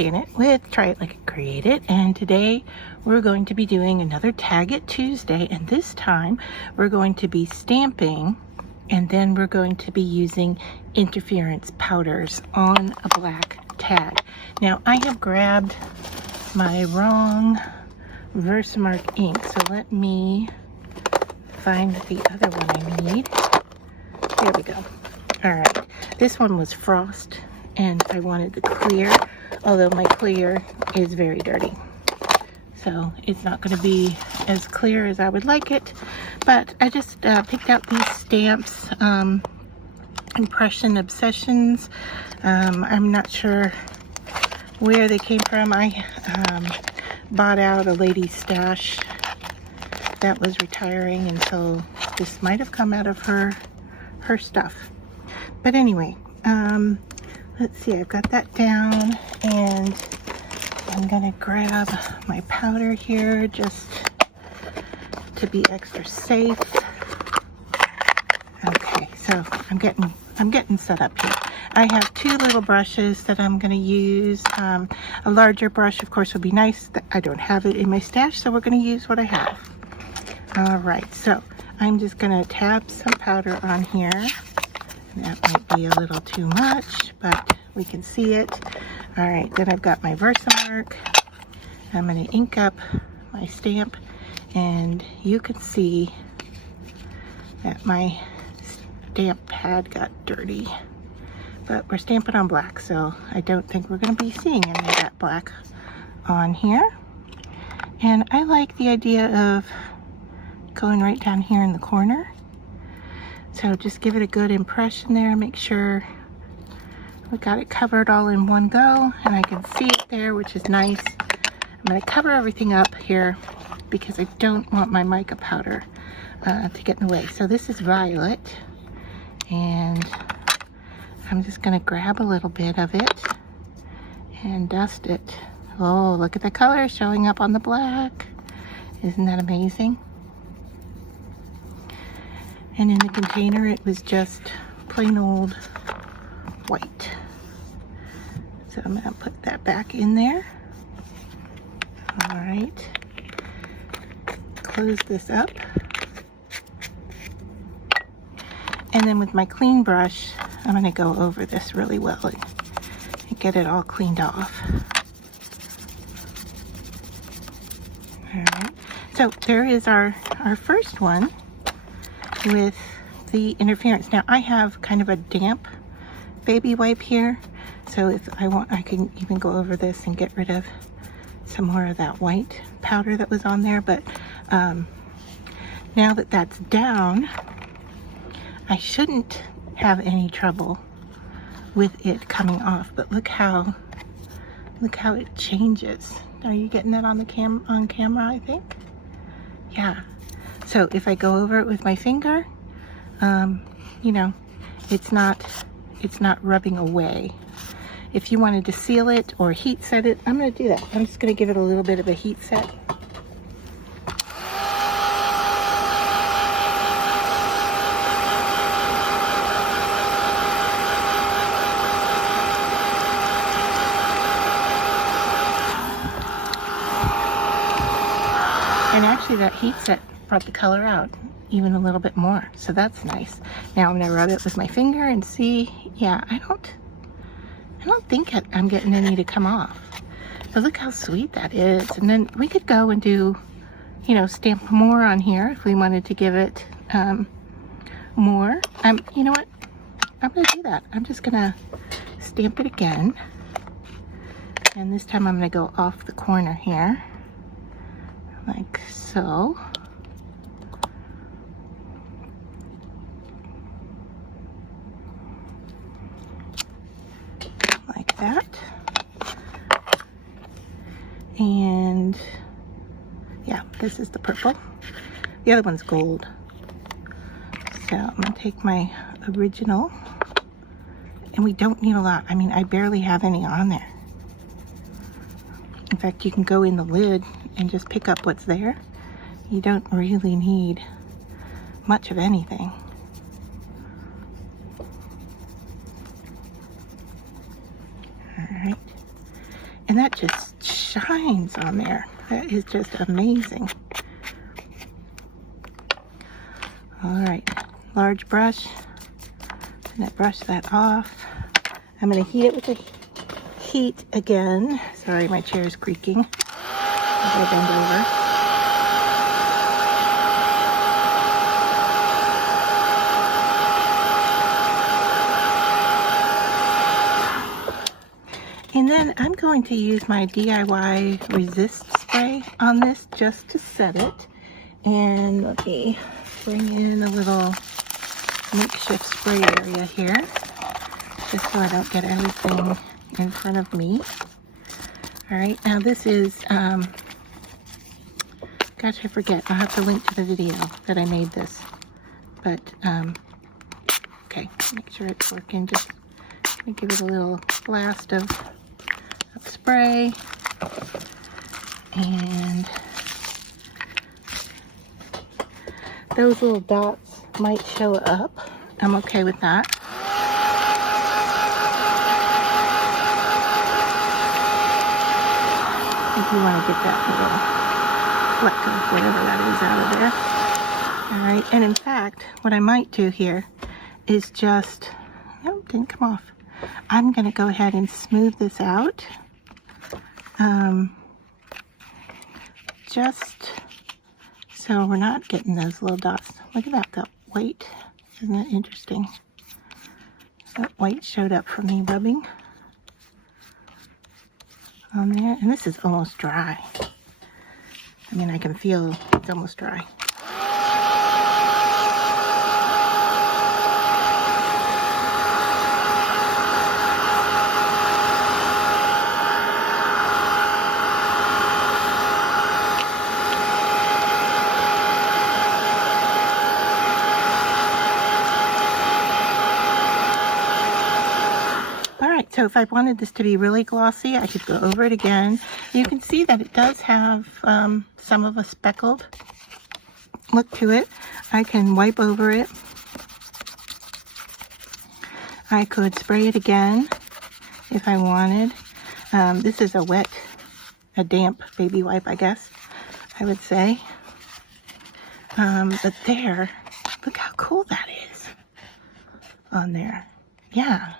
Janet with Try It Like It Create It, and today we're going to be doing another Tag It Tuesday, and this time we're going to be stamping, and then we're going to be using interference powders on a black tag. Now I have grabbed my wrong Versamark ink, so let me find the other one I need. There we go. All right, this one was Frost, and I wanted the clear, although my clear is very dirty. So it's not going to be as clear as I would like it, but I just picked out these stamps, Impression Obsessions. I'm not sure where they came from. I bought out a lady's stash that was retiring, and so this might have come out of her stuff. But anyway, let's see, I've got that down, and I'm gonna grab my powder here just to be extra safe. Okay, so I'm getting set up here. I have two little brushes that I'm gonna use. A larger brush, of course, would be nice. I don't have it in my stash, so we're gonna use what I have. All right, so I'm just gonna tap some powder on here. That might be a little too much, but we can see it. All right, then I've got my Versamark. I'm going to ink up my stamp, and you can see that my stamp pad got dirty. But we're stamping on black, so I don't think we're going to be seeing any of that black on here. And I like the idea of going right down here in the corner. So just give it a good impression there, make sure we got it covered all in one go, and I can see it there, which is nice. I'm going to cover everything up here because I don't want my mica powder to get in the way. So this is violet, and I'm just going to grab a little bit of it and dust it. Oh, look at the color showing up on the black. Isn't that amazing? And in the container, it was just plain old white. So I'm gonna put that back in there. All right, close this up. And then with my clean brush, I'm gonna go over this really well and get it all cleaned off. All right, so there is our first one with the interference. Now I have kind of a damp baby wipe here, so if I want, I can even go over this and get rid of some more of that white powder that was on there. But now that that's down, I shouldn't have any trouble with it coming off. But look how it changes. Are you getting that on the on camera, I think? Yeah. So if I go over it with my finger, you know, it's not rubbing away. If you wanted to seal it or heat set it, I'm going to do that. I'm just going to give it a little bit of a heat set. And actually that heat set brought the color out even a little bit more, so that's nice. Now I'm gonna rub it with my finger and see. Yeah, I don't think I'm getting any to come off. But look how sweet that is. And then we could go and do, you know, stamp more on here if we wanted to give it more. You know what? I'm gonna do that. I'm just gonna stamp it again, and this time I'm gonna go off the corner here, like so. Like that. And yeah, this is the purple. The other one's gold. So I'm gonna take my original, and we don't need a lot. I mean, I barely have any on there. In fact, you can go in the lid and just pick up what's there. You don't really need much of anything. All right. And that just shines on there. That is just amazing. All right, large brush. I'm gonna brush that off. I'm gonna heat it with the heat again. Sorry, my chair is creaking as I bend over. And then I'm going to use my DIY resist spray on this just to set it. And let me bring in a little makeshift spray area here, just so I don't get everything in front of me. All right, now this is, gosh, I forget. I'll have to link to the video that I made this. But, okay, make sure it's working. Just gonna give it a little blast of spray. And those little dots might show up. I'm okay with that. If you want to get that little fleck of whatever that is out of there. All right, and in fact, what I might do here is just, nope, didn't come off. I'm gonna go ahead and smooth this out. Just so we're not getting those little dots. Look at that white. Isn't that interesting? That white showed up for me rubbing on there. And this is almost dry. I mean, I can feel it's almost dry. So if I wanted this to be really glossy, I could go over it again. You can see that it does have some of a speckled look to it. I can wipe over it. I could spray it again if I wanted. This is a damp baby wipe, I guess I would say. But there, look how cool that is on there. Yeah.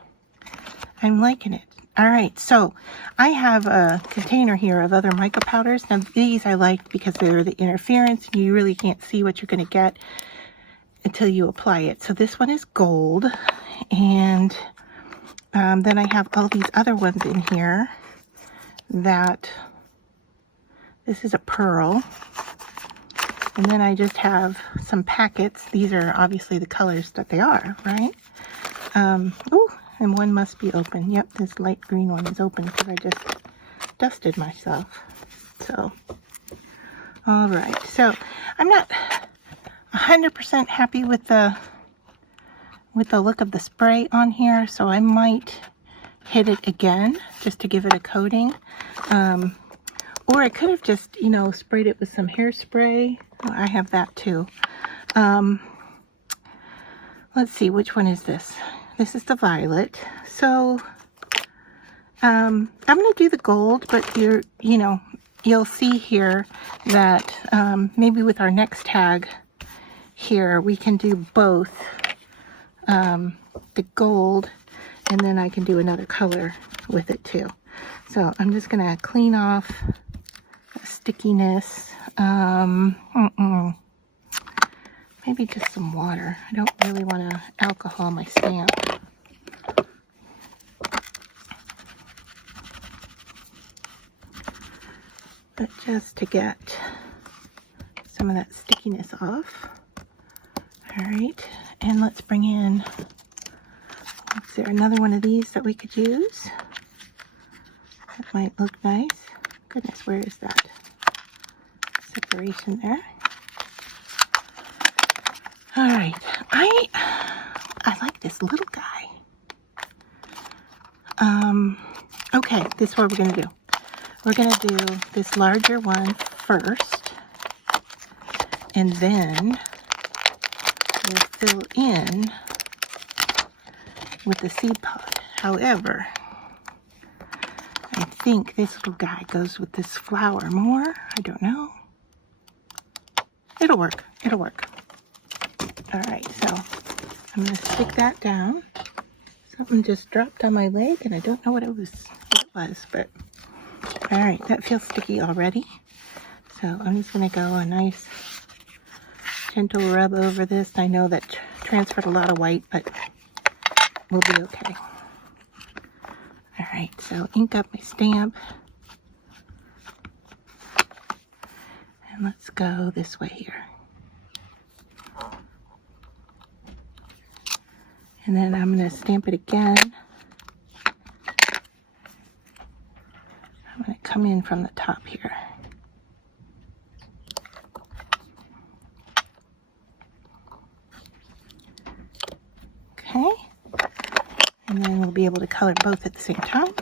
I'm liking it. All right, so I have a container here of other mica powders. Now these I liked because they're the interference. You really can't see what you're going to get until you apply it. So this one is gold, and then I have all these other ones in here that, this is a pearl, and then I just have some packets. These are obviously the colors that they are, right? Ooh. And one must be open. Yep, this light green one is open because I just dusted myself. So, all right. So, I'm not 100% happy with the look of the spray on here. So, I might hit it again just to give it a coating. Or I could have just, sprayed it with some hairspray. Oh, I have that too. Let's see, which one is this? This is the violet. So I'm going to do the gold, but you'll see here that maybe with our next tag here, we can do both the gold, and then I can do another color with it too. So I'm just going to clean off the stickiness. Maybe just some water. I don't really want to alcohol my stamp. But just to get some of that stickiness off. All right, and let's bring in, is there another one of these that we could use? That might look nice. Goodness, where is that separation there? All right, I like this little guy. Okay, this is what we're gonna do. We're gonna do this larger one first, and then we'll fill in with the seed pod. However, I think this little guy goes with this flower more. I don't know. It'll work. It'll work. All right, so I'm going to stick that down. Something just dropped on my leg, and I don't know what it was, but all right, that feels sticky already. So I'm just going to go a nice gentle rub over this. I know that transferred a lot of white, but we'll be okay. All right, so ink up my stamp. And let's go this way here. And then I'm going to stamp it again. I'm going to come in from the top here. Okay. And then we'll be able to color both at the same time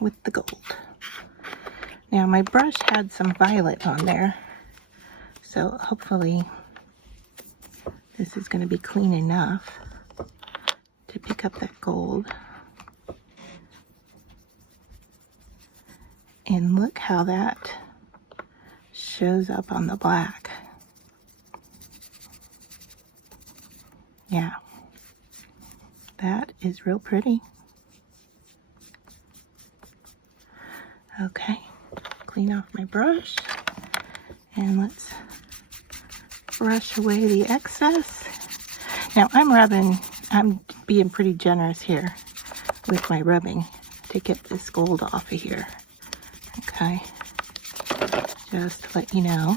with the gold. Now my brush had some violet on there, so hopefully this is going to be clean enough to pick up that gold. And look how that shows up on the black. Yeah, that is real pretty. Okay, clean off my brush and let's brush away the excess. Now I'm being pretty generous here with my rubbing to get this gold off of here. Okay, just to let you know.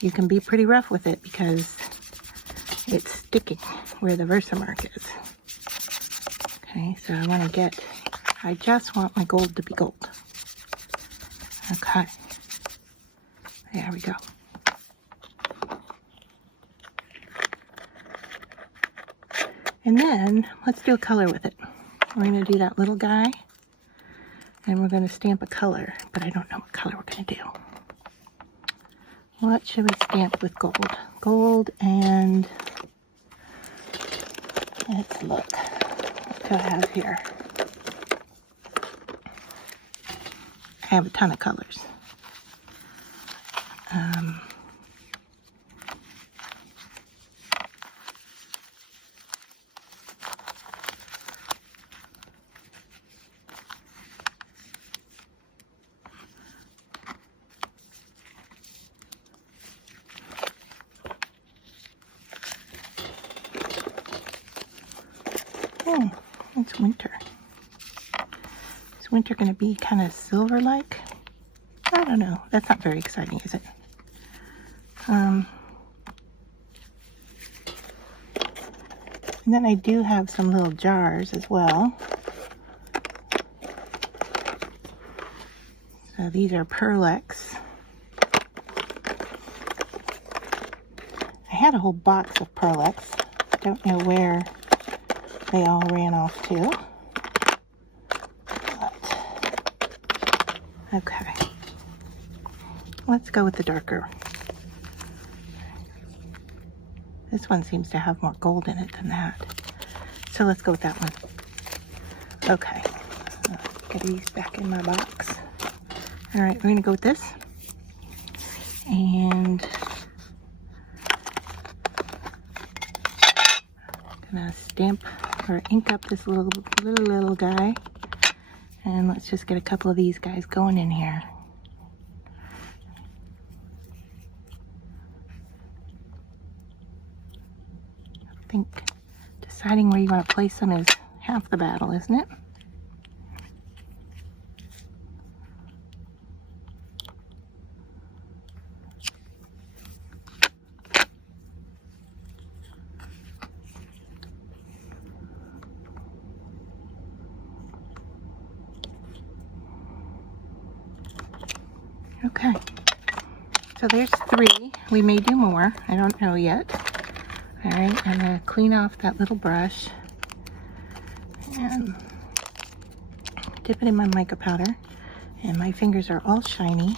You can be pretty rough with it because it's sticking where the Versamark is. Okay, so I just want my gold to be gold. Okay, there we go. And then let's do a color with it. We're going to do that little guy, and we're going to stamp a color, but I don't know what color we're going to do. What should we stamp with gold? Gold and let's look. What do I have here? I have a ton of colors. Oh, it's winter. Is winter going to be kind of silver-like? I don't know. That's not very exciting, is it? And then I do have some little jars as well. So these are Pearlex. I had a whole box of Pearlex. Don't know where they all ran off to. But, okay. Let's go with the darker. This one seems to have more gold in it than that. So let's go with that one. Okay. Get these back in my box. All right, we're going to go with this. And I'm going to stamp or ink up this little guy. And let's just get a couple of these guys going in here. I think deciding where you want to place them is half the battle, isn't it? Okay, so there's 3. We may do more. I don't know yet. All right, I'm going to clean off that little brush and dip it in my mica powder. And my fingers are all shiny.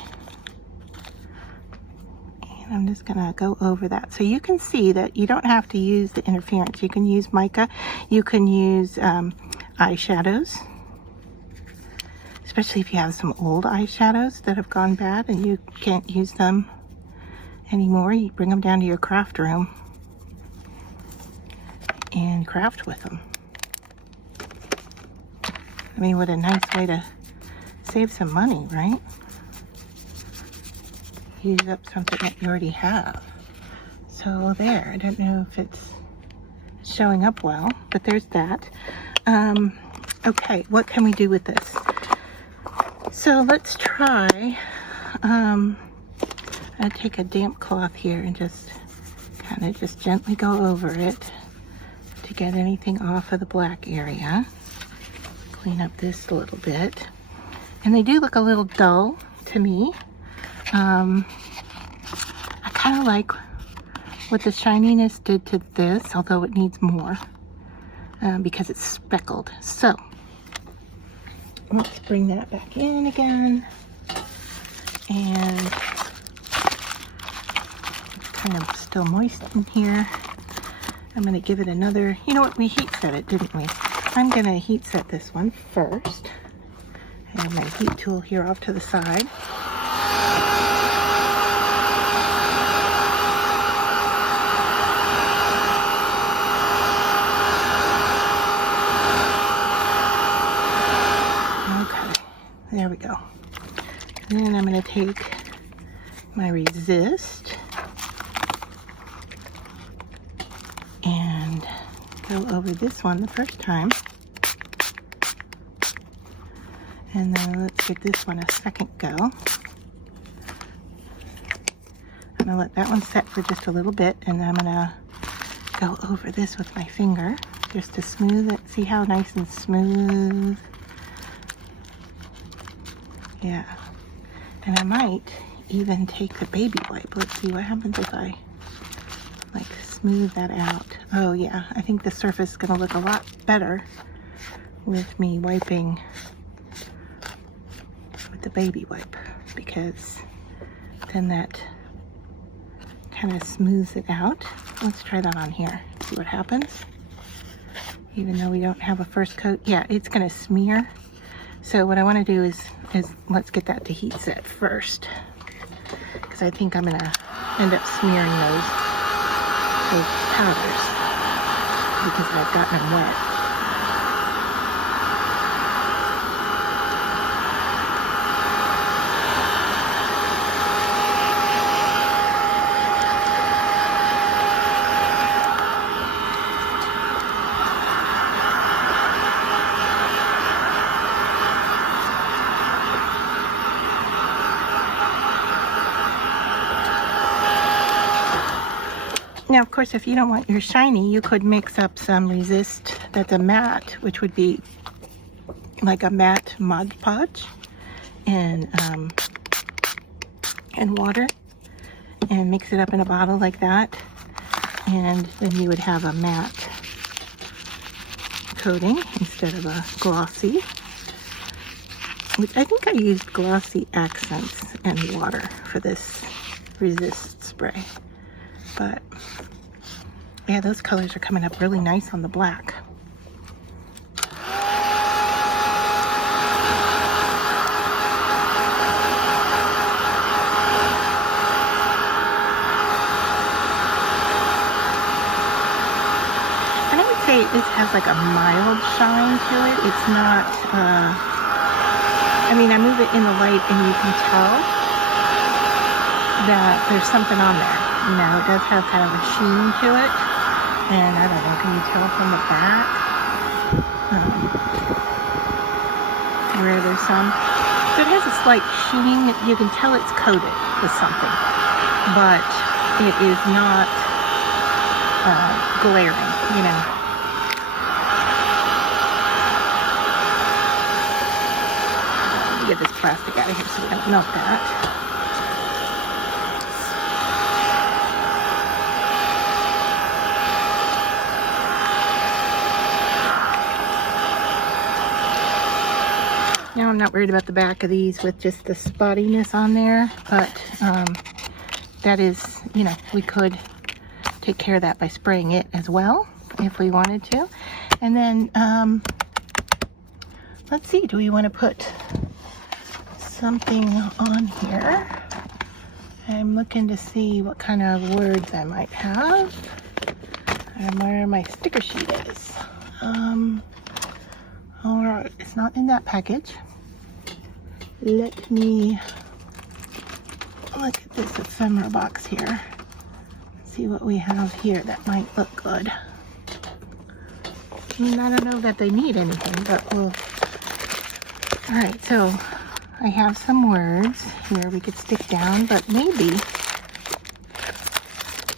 And I'm just going to go over that. So you can see that you don't have to use the interference. You can use mica. You can use eyeshadows. especially if you have some old eyeshadows that have gone bad and you can't use them anymore. You bring them down to your craft room and craft with them. I mean, what a nice way to save some money, right? Use up something that you already have. So there, I don't know if it's showing up well, but there's that. Okay, what can we do with this? So let's try, I'll take a damp cloth here and just kind of just gently go over it to get anything off of the black area. Clean up this a little bit. And they do look a little dull to me. I kind of like what the shininess did to this, although it needs more because it's speckled. So let's bring that back in again, and it's kind of still moist in here. I'm going to give it another, you know what, we heat set it, didn't we? I'm going to heat set this one first. I have my heat tool here off to the side. There we go. And then I'm going to take my resist and go over this one the first time. And then let's give this one a second go. I'm going to let that one set for just a little bit, and then I'm going to go over this with my finger just to smooth it. See how nice and smooth? Yeah, and I might even take the baby wipe. Let's see what happens if I like smooth that out. Oh yeah, I think the surface is gonna look a lot better with me wiping with the baby wipe, because then that kind of smooths it out. Let's try that on here, see what happens. Even though we don't have a first coat, yeah, it's gonna smear. So what I want to do is let's get that to heat set first, because I think I'm going to end up smearing those powders because I've gotten them wet. Now, of course, if you don't want your shiny, you could mix up some resist that's a matte, which would be like a matte Mod Podge, and water, and mix it up in a bottle like that, and then you would have a matte coating instead of a glossy, which I think I used glossy accents and water for this resist spray. But yeah, those colors are coming up really nice on the black. And I would say this has like a mild shine to it. It's not, I mean, I move it in the light and you can tell that there's something on there. You know, it does have kind of a sheen to it, and I don't know, can you tell from the back where there's some? So it has a slight sheen. You can tell it's coated with something, but it is not glaring, you know. Let me get this plastic out of here so we don't melt that. Now I'm not worried about the back of these with just the spottiness on there, but that is, you know, we could take care of that by spraying it as well if we wanted to. And then let's see, do we want to put something on here. I'm looking to see what kind of words I might have and where my sticker sheet is. All right, it's not in that package. Let me look at this ephemera box here. See what we have here that might look good. I don't know that they need anything, but we'll... All right, so I have some words here we could stick down, but maybe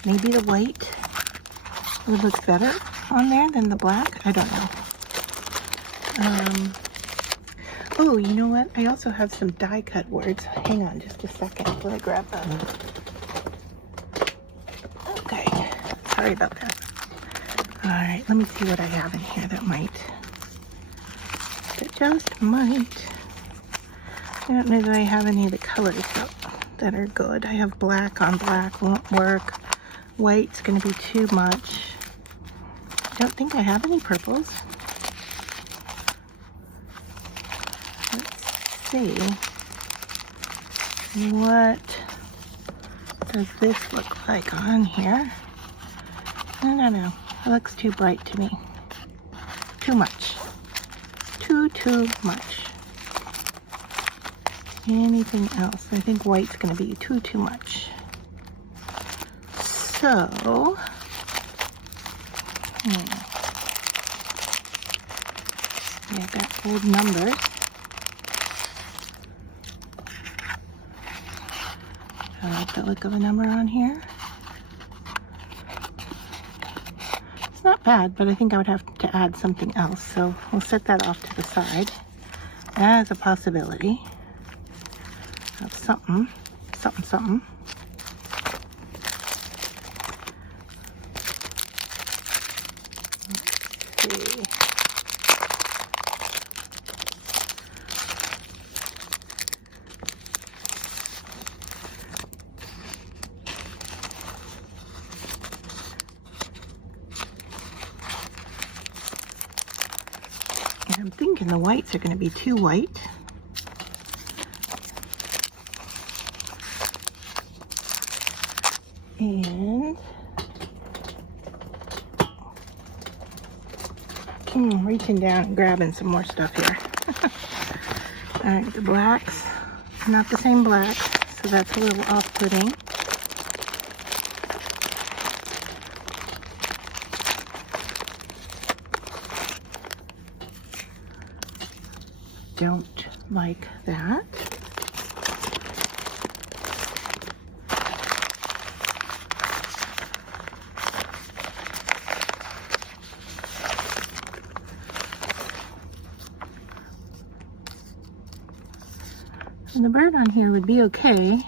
the white would look better on there than the black. I don't know. Oh, you know what? I also have some die cut words. Hang on just a second. Let me grab them. Okay, sorry about that. All right, let me see what I have in here that just might. I don't know that I have any of the colors that are good. I have black on black, won't work. White's gonna be too much. I don't think I have any purples. Let's see. What does this look like on here? I don't know. It looks too bright to me. Too much. Too much. Anything else? I think white's going to be too much. So, I've got old numbers. I like the look of a number on here. It's not bad, but I think I would have to add something else. So we'll set that off to the side as a possibility of something. Let's see. And I'm thinking the whites are going to be too white. And reaching down and grabbing some more stuff here. All right, the blacks, not the same blacks, so that's a little off-putting. Don't like that. And the bird on here would be okay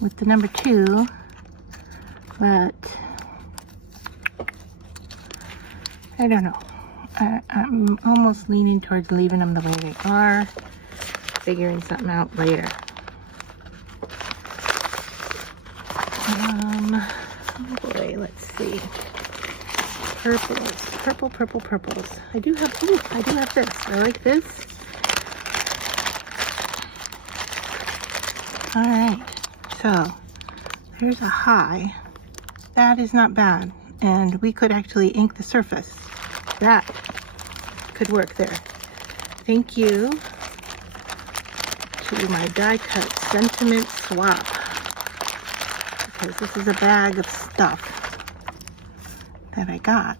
with the number 2, but I don't know. I'm almost leaning towards leaving them the way they are, figuring something out later. Oh boy, let's see. Purples. I do have this. I like this. All right, so here's a high. That is not bad, and we could actually ink the surface. That could work there. Thank you to my die cut sentiment swap, because this is a bag of stuff that I got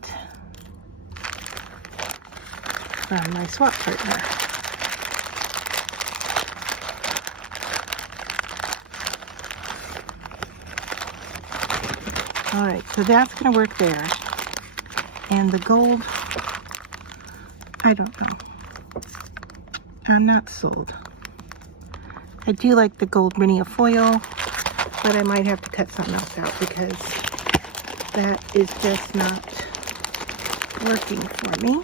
from my swap partner. All right, so that's going to work there. And the gold, I don't know. I'm not sold. I do like the gold Minia foil, but I might have to cut something else out because that is just not working for me.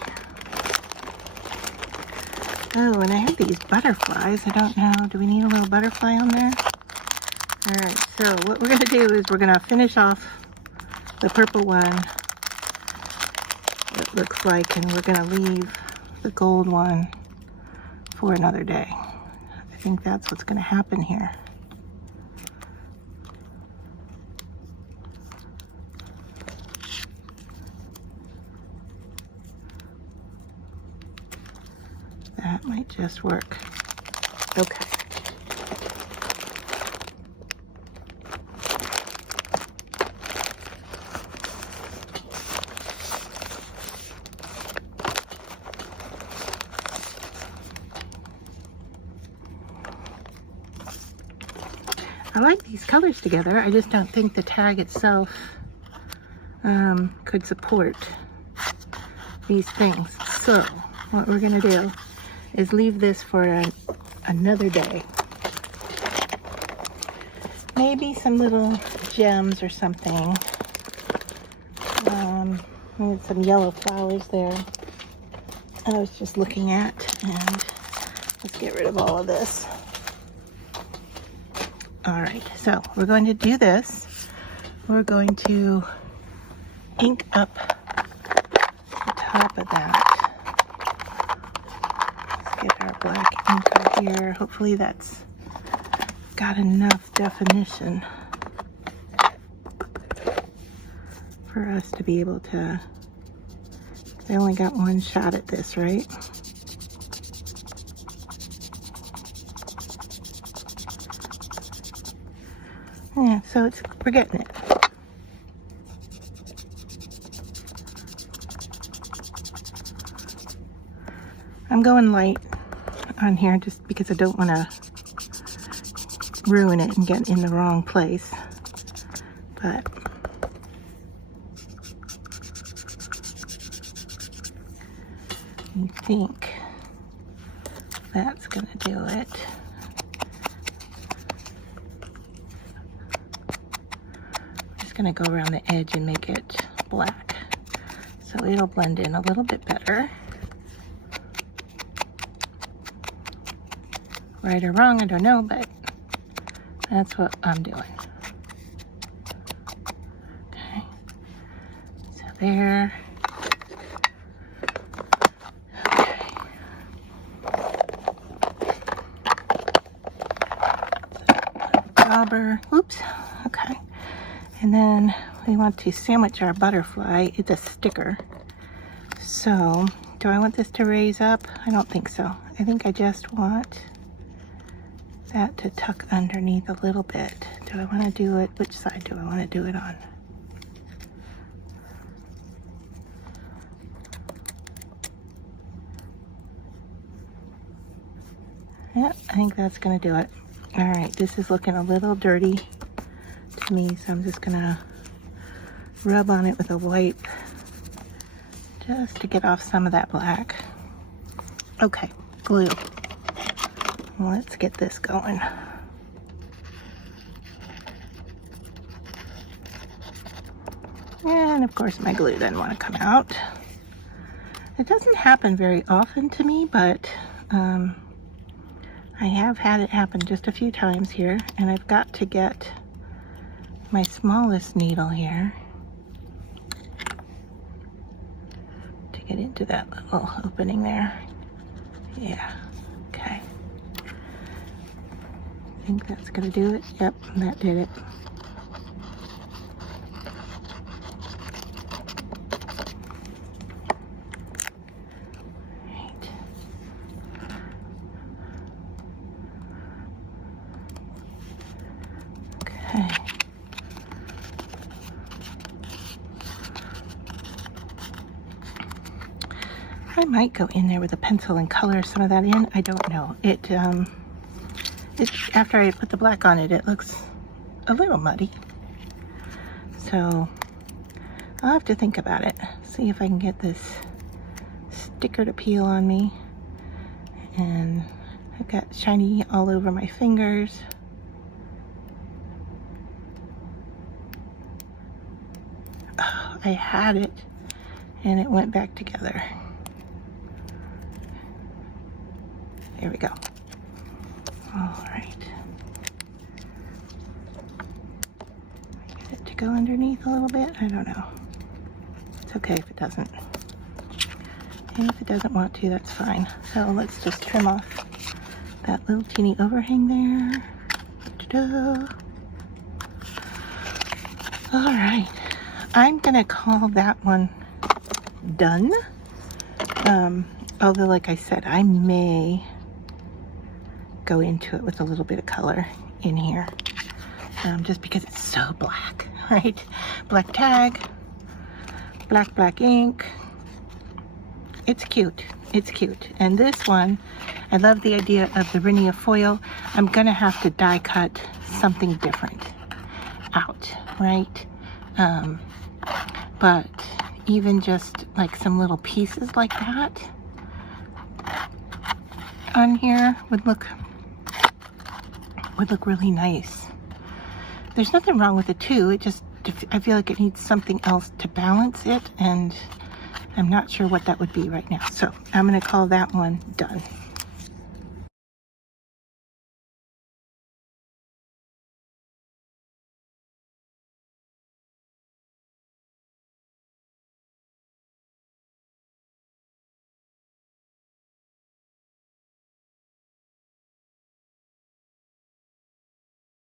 Oh, and I have these butterflies. I don't know. Do we need a little butterfly on there? All right, so what we're going to do is we're going to finish off the purple one, it looks like, and we're going to leave the gold one for another day. I think that's what's going to happen here. That might just work. Okay. I like these colors together. I just don't think the tag itself could support these things. So what we're gonna do is leave this for another day. Maybe some little gems or something. With some yellow flowers there. I was just looking at, and let's get rid of all of this. All right, so we're going to do this. We're going to ink up the top of that. Let's get our black inker here. Hopefully that's got enough definition for us to be able to. I only got one shot at this, right? Yeah, so we're getting it. I'm going light on here just because I don't want to ruin it and get in the wrong place. But I think that's going to do it. Going to go around the edge and make it black so it'll blend in a little bit better. Right or wrong, I don't know, but that's what I'm doing. Okay, so there. Okay. Dauber. Oops. Okay. And then we want to sandwich our butterfly. It's a sticker. So, do I want this to raise up? I don't think so. I think I just want that to tuck underneath a little bit. Do I want to do it? Which side do I want to do it on? Yeah, I think that's going to do it. All right, this is looking a little dirty to me, so I'm just gonna rub on it with a wipe just to get off some of that black. Okay, glue. Let's get this going. And of course my glue doesn't want to come out. It doesn't happen very often to me, but I have had it happen just a few times here, and I've got to get my smallest needle here to get into that little opening there. Yeah, okay. I think that's gonna do it. Yep, that did it. Right. Okay. I might go in there with a pencil and color some of that in. I don't know. It after I put the black on it, it looks a little muddy. So I'll have to think about it. See if I can get this sticker to peel on me. And I've got shiny all over my fingers. Oh, I had it and it went back together. There we go. All right. Get it to go underneath a little bit. I don't know. It's okay if it doesn't. And if it doesn't want to, that's fine. So let's just trim off that little teeny overhang there. Ta-da. All right, I'm gonna call that one done. Although, like I said, I may go into it with a little bit of color in here, just because it's so black, right? Black tag, black ink. It's cute. It's cute. And this one, I love the idea of the Rhinea foil. I'm gonna have to die cut something different out, right? But even just like some little pieces like that on here would look really nice. There's nothing wrong with it too. It just, I feel like it needs something else to balance it, and I'm not sure what that would be right now. So I'm gonna call that one done.